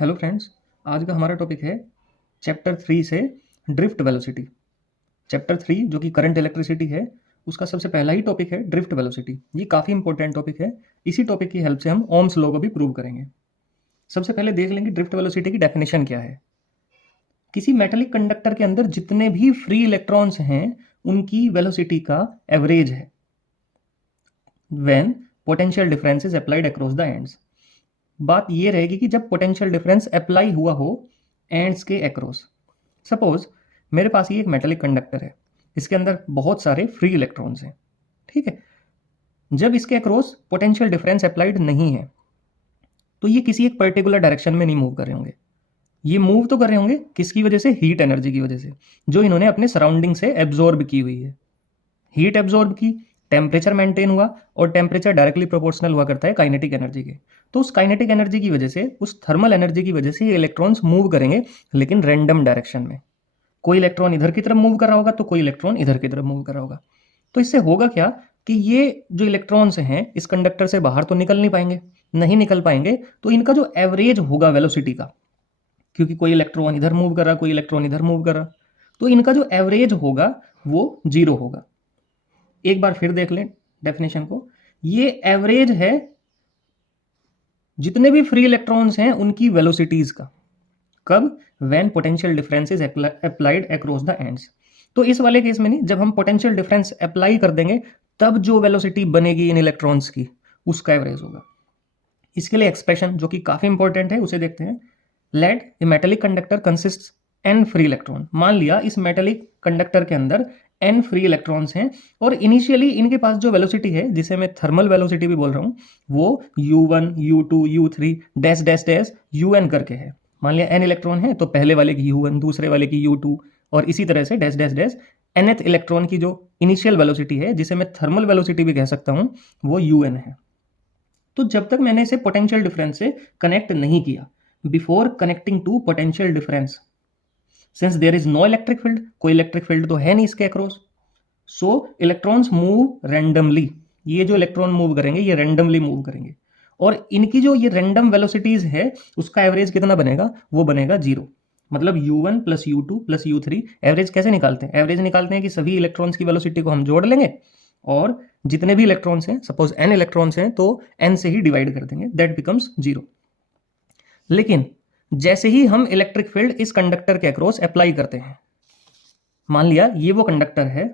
Hello friends. आज का हमारा टॉपिक है चैप्टर 3 से ड्रिफ्ट वेलोसिटी। चैप्टर 3 जो कि करंट इलेक्ट्रिसिटी है, उसका सबसे पहला ही टॉपिक है ड्रिफ्ट वेलोसिटी। ये काफ़ी इंपॉर्टेंट टॉपिक है। इसी टॉपिक की हेल्प से हम ओम्स लॉ को भी प्रूव करेंगे। सबसे पहले देख लेंगे ड्रिफ्ट वेलोसिटी की डेफिनेशन क्या है। किसी मेटेलिक कंडक्टर के अंदर जितने भी फ्री इलेक्ट्रॉन्स हैं उनकी वेलोसिटी का एवरेज है when potential difference is applied across the ends. बात ये रहेगी कि जब पोटेंशियल डिफरेंस अप्लाई हुआ हो एंड्स के अक्रॉस। सपोज मेरे पास ये एक मेटेलिक कंडक्टर है, इसके अंदर बहुत सारे फ्री इलेक्ट्रॉन्स हैं, ठीक है। जब इसके अक्रॉस पोटेंशियल डिफरेंस अप्लाइड नहीं है तो ये किसी एक पर्टिकुलर डायरेक्शन में नहीं मूव कर रहे होंगे। ये मूव तो कर रहे होंगे किसकी वजह से? हीट एनर्जी की वजह से, जो इन्होंने अपने सराउंडिंग से एब्जॉर्ब की हुई है। हीट एब्जॉर्ब की, टेम्परेचर मेंटेन हुआ, और टेम्परेचर डायरेक्टली प्रोपोर्शनल हुआ करता है काइनेटिक एनर्जी के। तो उस काइनेटिक एनर्जी की वजह से, उस थर्मल एनर्जी की वजह से ये इलेक्ट्रॉन्स मूव करेंगे, लेकिन रैंडम डायरेक्शन में। कोई इलेक्ट्रॉन इधर की तरफ मूव कर रहा होगा तो कोई इलेक्ट्रॉन इधर की तरफ मूव कर रहा होगा। तो इससे होगा क्या कि ये जो इलेक्ट्रॉन्स हैं इस कंडक्टर से बाहर तो निकल नहीं निकल पाएंगे, तो इनका जो एवरेज होगा वेलोसिटी का, क्योंकि कोई इलेक्ट्रॉन इधर मूव कर रहा, कोई इलेक्ट्रॉन इधर मूव कर रहा, तो इनका जो एवरेज होगा वो 0 होगा। एक बार फिर देख लें डेफिनेशन को। ये एवरेज है जितने भी फ्री इलेक्ट्रॉन्स हैं उनकी वेलोसिटीज का। कब? When potential difference is applied across the ends. तो इस वाले केस में नहीं, जब हम पोटेंशियल डिफरेंस अप्लाई कर देंगे तब जो वेलोसिटी बनेगी इन इलेक्ट्रॉन्स की, उसका एवरेज होगा। इसके लिए एक्सप्रेशन जो कि काफी इंपॉर्टेंट है उसे देखते हैं। Let a metallic conductor consist an free electron. मान लिया इस मेटेलिक कंडक्टर के अंदर एन फ्री इलेक्ट्रॉन्स हैं, और इनिशियली इनके पास जो वेलोसिटी है, जिसे मैं थर्मल वेलोसिटी भी बोल रहा हूं, वो u1 u2 u3 dash dash dash un करके है। मान लिया n इलेक्ट्रॉन है तो पहले वाले की u1, दूसरे वाले की u2, और इसी तरह से dash dash dash nth electron की जो इनिशियल वेलोसिटी है, जिसे मैं थर्मल वेलोसिटी भी कह सकता हूं, वो un है। तो जब तक मैंने इसे पोटेंशियल डिफरेंस से कनेक्ट नहीं किया, before connecting to potential difference, since there is no electric field, कोई इलेक्ट्रिक फील्ड तो है नहीं इसके across, so electrons move randomly. ये जो इलेक्ट्रॉन मूव करेंगे ये रैंडमली मूव करेंगे, और इनकी जो ये रैंडम वेलोसिटीज है उसका एवरेज कितना बनेगा? वो बनेगा 0। मतलब u1 plus u2 plus u3। Average कैसे निकालते हैं? एवरेज निकालते हैं कि सभी इलेक्ट्रॉन्स की वेलोसिटी को हम जोड़ लेंगे, और जितने भी इलेक्ट्रॉन्स हैं, सपोज n इलेक्ट्रॉन्स हैं, तो n से ही डिवाइड कर देंगे, दैट बिकम्स 0। लेकिन जैसे ही हम इलेक्ट्रिक फील्ड इस कंडक्टर के अक्रॉस अप्लाई करते हैं, मान लिया ये वो कंडक्टर है,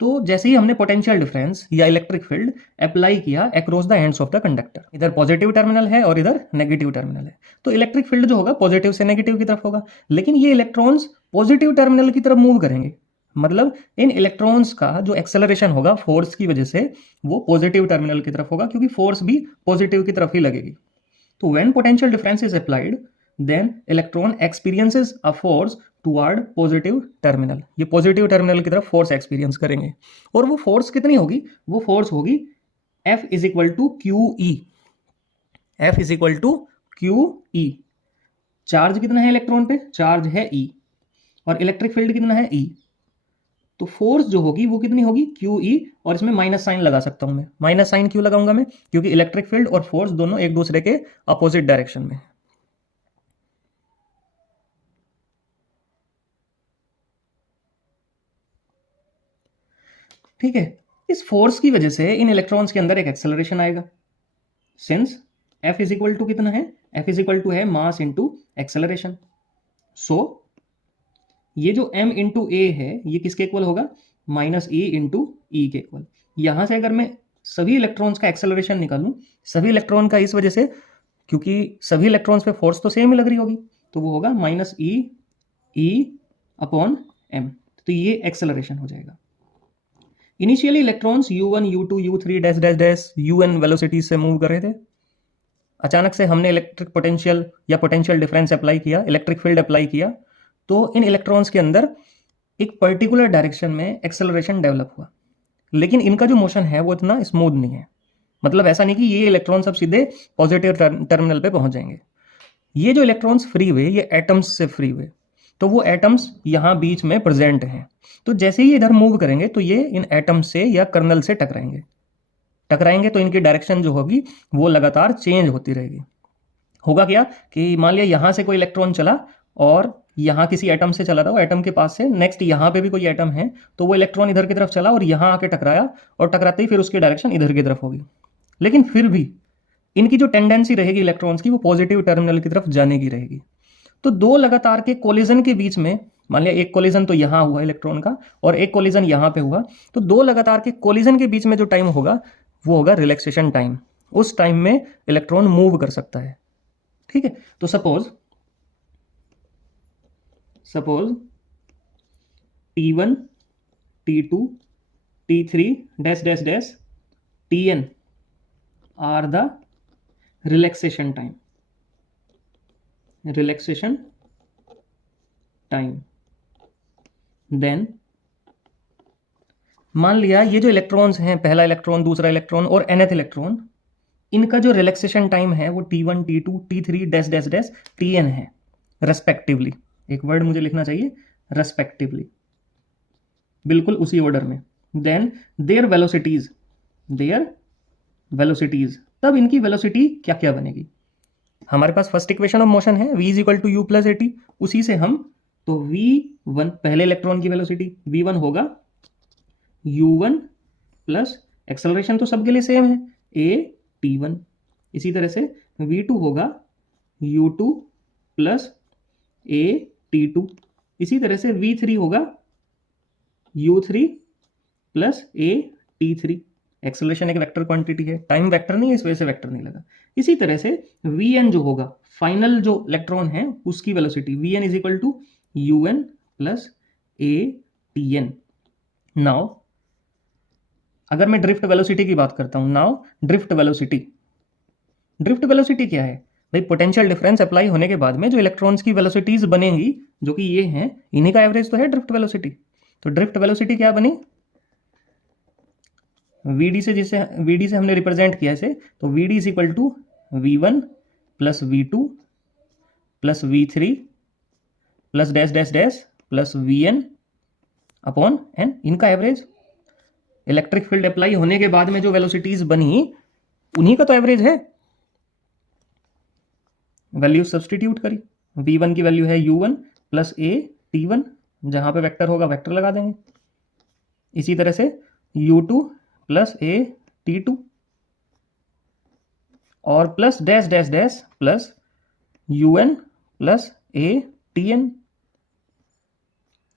तो जैसे ही हमने पोटेंशियल डिफरेंस या इलेक्ट्रिक फील्ड अप्लाई किया across the ends of the conductor, इधर पॉजिटिव टर्मिनल है और इधर नेगेटिव टर्मिनल है, तो इलेक्ट्रिक फील्ड जो होगा पॉजिटिव से नेगेटिव की तरफ होगा। लेकिन ये इलेक्ट्रॉन्स पॉजिटिव टर्मिनल की तरफ मूव करेंगे, मतलब इन इलेक्ट्रॉन्स का जो एक्सेलरेशन होगा फोर्स की वजह से, वो पॉजिटिव टर्मिनल की तरफ होगा, क्योंकि फोर्स भी पॉजिटिव की तरफ ही लगेगी। तो when potential difference is applied, then electron experiences a force toward positive terminal. ये पॉजिटिव टर्मिनल की तरफ फोर्स एक्सपीरियंस करेंगे, और वो फोर्स कितनी होगी? वो फोर्स होगी F is equal to q e. F is equal to q e. Charge कितना है इलेक्ट्रॉन पे? चार्ज है E, और इलेक्ट्रिक फील्ड कितना है E। तो फोर्स जो होगी वो कितनी होगी? क्यू ई, और इसमें माइनस साइन लगा सकता हूं मैं। माइनस साइन क्यों लगाऊंगा मैं? क्योंकि इलेक्ट्रिक फील्ड और फोर्स दोनों एक दूसरे के अपोजिट डायरेक्शन में। ठीक है। इस फोर्स की वजह से इन इलेक्ट्रॉन्स के अंदर एक एक्सेलरेशन आएगा, since F is equal to कितना है? F इज इक्वल टू है मास इंटू एक्सेलरेशन। सो ये जो m इंटू ए है ये किसके इक्वल होगा? माइनस e इंटू ई के इक्वल। यहां से अगर मैं सभी इलेक्ट्रॉन्स का एक्सेलरेशन निकालूं, सभी इलेक्ट्रॉन का, इस वजह से क्योंकि सभी इलेक्ट्रॉन्स पे फोर्स तो सेम ही लग रही होगी, तो वो होगा माइनस ई अपॉन एम। तो ये एक्सेलरेशन हो जाएगा। Initially electrons u1 u2 u3 dash dash dash un velocities से मूव कर रहे थे। अचानक से हमने इलेक्ट्रिक पोटेंशियल या पोटेंशियल डिफरेंस अप्लाई किया, इलेक्ट्रिक फील्ड अप्लाई किया, तो इन इलेक्ट्रॉन्स के अंदर एक पर्टिकुलर डायरेक्शन में एक्सेलरेशन डेवलप हुआ। लेकिन इनका जो मोशन है वो इतना स्मूथ नहीं है। मतलब ऐसा नहीं कि ये इलेक्ट्रॉन्स अब सीधे पॉजिटिव टर्मिनल पे पहुंच जाएंगे। ये जो इलेक्ट्रॉन्स फ्री हुए, ये एटम्स से फ्री हुए, तो वो एटम्स यहाँ बीच में प्रेजेंट हैं। तो जैसे ही इधर मूव करेंगे तो ये इन एटम्स से या कर्नल से टकराएंगे तो इनकी डायरेक्शन जो होगी वो लगातार चेंज होती रहेगी। होगा क्या कि मान लिया यहाँ से कोई इलेक्ट्रॉन चला और यहाँ किसी एटम से चला था, वो एटम के पास से नेक्स्ट यहाँ पे भी कोई एटम है, तो वो इलेक्ट्रॉन इधर की तरफ चला और यहाँ आके टकराया, और टकराते ही फिर उसकी डायरेक्शन इधर की तरफ होगी। लेकिन फिर भी इनकी जो टेंडेंसी रहेगी इलेक्ट्रॉन्स की, वो पॉजिटिव टर्मिनल की तरफ जाने की रहेगी। तो दो लगातार के कोलिजन के बीच में, मान लिया एक कोलिजन तो यहां हुआ इलेक्ट्रॉन का और एक कोलिजन यहां पे हुआ, तो दो लगातार के कोलिजन के बीच में जो टाइम होगा वो होगा रिलैक्सेशन टाइम। उस टाइम में इलेक्ट्रॉन मूव कर सकता है। ठीक है, तो suppose T1, T2, T3 dash dash dash Tn are the relaxation time. Then मान लिया ये जो इलेक्ट्रॉन्स हैं, पहला इलेक्ट्रॉन, दूसरा इलेक्ट्रॉन और nth इलेक्ट्रॉन, इनका जो रिलैक्सेशन टाइम है वो T1, T2, T3 dash dash dash Tn है रेस्पेक्टिवली। एक वर्ड मुझे लिखना चाहिए, रेस्पेक्टिवली, बिल्कुल उसी ऑर्डर में। देन देयर वेलोसिटीज, तब इनकी वेलोसिटी क्या क्या बनेगी। हमारे पास फर्स्ट इक्वेशन ऑफ मोशन है v is equal to u plus a t, उसी से हम, तो v1 पहले इलेक्ट्रॉन की वेलोसिटी v1 होगा u1 प्लस एक्सेलरेशन तो सबके लिए सेम है a t1, इसी तरह से v2 होगा u2 प्लस a t2, इसी तरह से v3 होगा u3 plus a t3। Acceleration एक वेक्टर क्वांटिटी है, टाइम वेक्टर नहीं है, इस वजह से वेक्टर नहीं लगा। इसी तरह से vn जो होगा, फाइनल जो इलेक्ट्रॉन है उसकी velocity vn is equal to un plus a tn। Now अगर मैं ड्रिफ्ट वेलोसिटी की बात करता हूं, नाउ ड्रिफ्ट वेलोसिटी क्या है भाई? पोटेंशियल डिफरेंस अप्लाई होने के बाद में जो इलेक्ट्रॉन्स की वेलोसिटीज बनेंगी, जो कि ये हैं, इन्हीं का एवरेज तो है ड्रिफ्ट वेलोसिटी। तो ड्रिफ्ट वेलोसिटी क्या बनी? vd से हमने रिप्रेजेंट किया इसे, तो vd is equal to v1 plus v2 plus v3 plus dash dash dash plus vn upon n, इनका एवरेज। इलेक्ट्रिक फील्ड अप्लाई होने के बाद में जो वेलोसिटीज बनी उन्हीं का तो एवरेज है। वैल्यू सब्सटीट्यूट करी, v1 की वैल्यू है u1 प्लस a t1, जहां पे वेक्टर होगा वेक्टर लगा देंगे। इसी तरह से u2 प्लस a t2 और plus dash dash dash plus un plus a tn,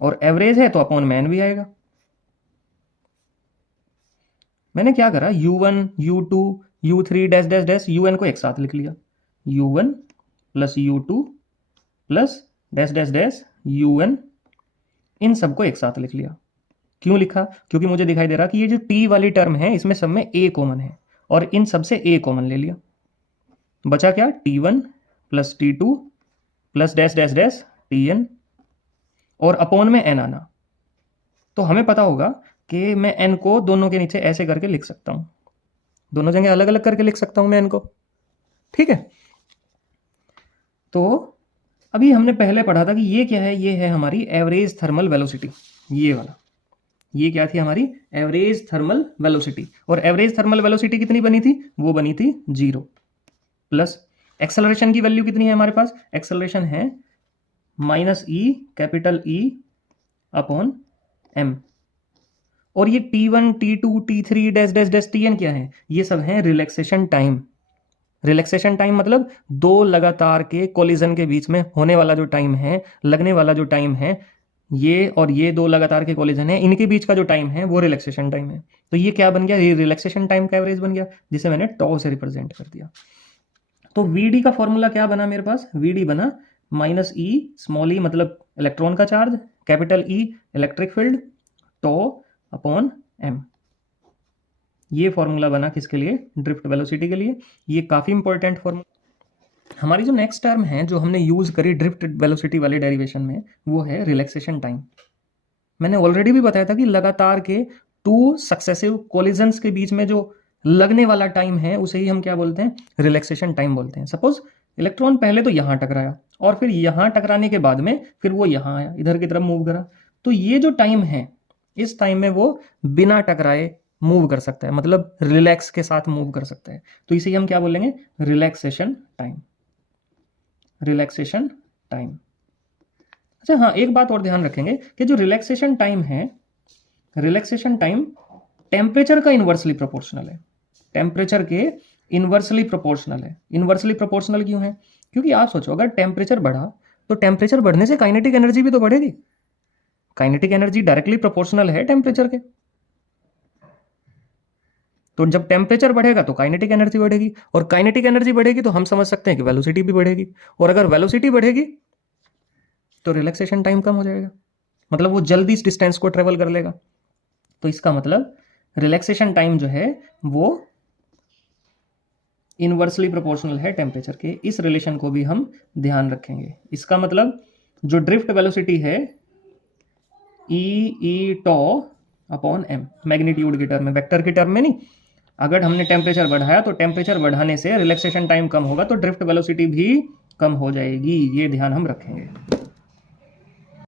और एवरेज है तो अपॉन मैन भी आएगा। मैंने क्या करा, u1 u2 u3 dash dash dash un को एक साथ लिख लिया, u1 plus u2 plus dash dash dash un, इन सबको एक साथ लिख लिया। क्यों लिखा? क्योंकि मुझे दिखाई दे रहा कि ये जो t वाली टर्म है इसमें सब में a कॉमन है, और इन सब से a कॉमन ले लिया। बचा क्या? t1 plus t2 plus dash dash dash tn, और अपॉन में n आना। तो हमें पता होगा कि मैं n को दोनों के नीचे ऐसे करके लिख सकता हूं, दोनों जगह अलग अलग करके लिख सकता हूं मैं n को। ठीक है, तो अभी हमने पहले पढ़ा था कि ये क्या है, ये है हमारी एवरेज थर्मल वेलोसिटी। ये वाला, ये क्या थी हमारी एवरेज थर्मल वेलोसिटी। और एवरेज थर्मल वेलोसिटी कितनी बनी थी? वो बनी थी 0 प्लस एक्सेलरेशन की वैल्यू कितनी है हमारे पास? एक्सेलरेशन है माइनस ई, कैपिटल ई अपॉन m। और ये t1 t2 t3 dash dash dash tn क्या है? ये सब है रिलैक्सेशन टाइम। रिलैक्सेशन टाइम मतलब दो लगातार के कोलिजन के बीच में होने वाला जो टाइम है, लगने वाला जो टाइम है, ये और ये दो लगातार के कोलिजन है, इनके बीच का जो टाइम है वो रिलैक्सेशन टाइम है। तो ये क्या बन गया? ये रिलैक्सेशन टाइम का एवरेज बन गया, जिसे मैंने टॉ से रिप्रेजेंट कर दिया। तो vd का फॉर्मूला क्या बना मेरे पास? vd बना माइनस ई, स्मॉल ई मतलब इलेक्ट्रॉन का charge, capital E electric field, tau upon m। ये फॉर्मूला बना किसके लिए? ड्रिफ्ट वेलोसिटी के लिए। ये काफ़ी इंपॉर्टेंट फॉर्मूला। हमारी जो नेक्स्ट टर्म है जो हमने यूज़ करी ड्रिफ्ट वेलोसिटी वाले डेरिवेशन में, वो है रिलैक्सेशन टाइम। मैंने ऑलरेडी भी बताया था कि लगातार के टू सक्सेसिव कोलिजन्स के बीच में जो लगने वाला टाइम है उसे ही हम क्या बोलते हैं? रिलैक्सेशन टाइम बोलते हैं। सपोज इलेक्ट्रॉन पहले तो यहाँ टकराया और फिर यहाँ टकराने के बाद में फिर वो यहाँ आया, इधर की तरफ मूव करा, तो ये जो टाइम है, इस टाइम में वो बिना टकराए मूव कर सकता है, मतलब रिलैक्स के साथ मूव कर सकता है। तो इसे हम क्या बोलेंगे? Relaxation time. Relaxation time. अच्छा हाँ, एक बात और ध्यान रखेंगे कि जो रिलैक्सेशन टाइम है, रिलैक्सेशन टाइम टेम्परेचर का इन्वर्सली प्रोपोर्शनल है। टेम्परेचर के इन्वर्सली प्रोपोर्शनल है। इन्वर्सली प्रोपोर्शनल क्यों है? क्योंकि आप सोचो, अगर टेम्परेचर बढ़ा तो टेम्परेचर बढ़ने से काइनेटिक एनर्जी भी तो बढ़ेगी। काइनेटिक एनर्जी डायरेक्टली प्रोपोर्शनल है टेम्परेचर के। तो जब टेम्परेचर बढ़ेगा तो काइनेटिक एनर्जी बढ़ेगी, और काइनेटिक एनर्जी बढ़ेगी तो हम समझ सकते हैं कि वेलोसिटी भी बढ़ेगी, और अगर वेलोसिटी बढ़ेगी तो रिलैक्सेशन टाइम कम हो जाएगा, मतलब वो जल्दी इस डिस्टेंस को ट्रेवल कर लेगा। तो इसका मतलब रिलैक्सेशन टाइम जो है वो इनवर्सली प्रोपोर्शनल है टेम्परेचर के। इस रिलेशन को भी हम ध्यान रखेंगे। इसका मतलब जो ड्रिफ्ट वेलोसिटी है ई टॉ अपॉन एम, मैग्नीट्यूड की टर्म में, वेक्टर की टर्म में नहीं। अगर हमने टेम्परेचर बढ़ाया तो टेम्परेचर बढ़ाने से रिलैक्सेशन टाइम कम होगा, तो ड्रिफ्ट वेलोसिटी भी कम हो जाएगी। ये ध्यान हम रखेंगे।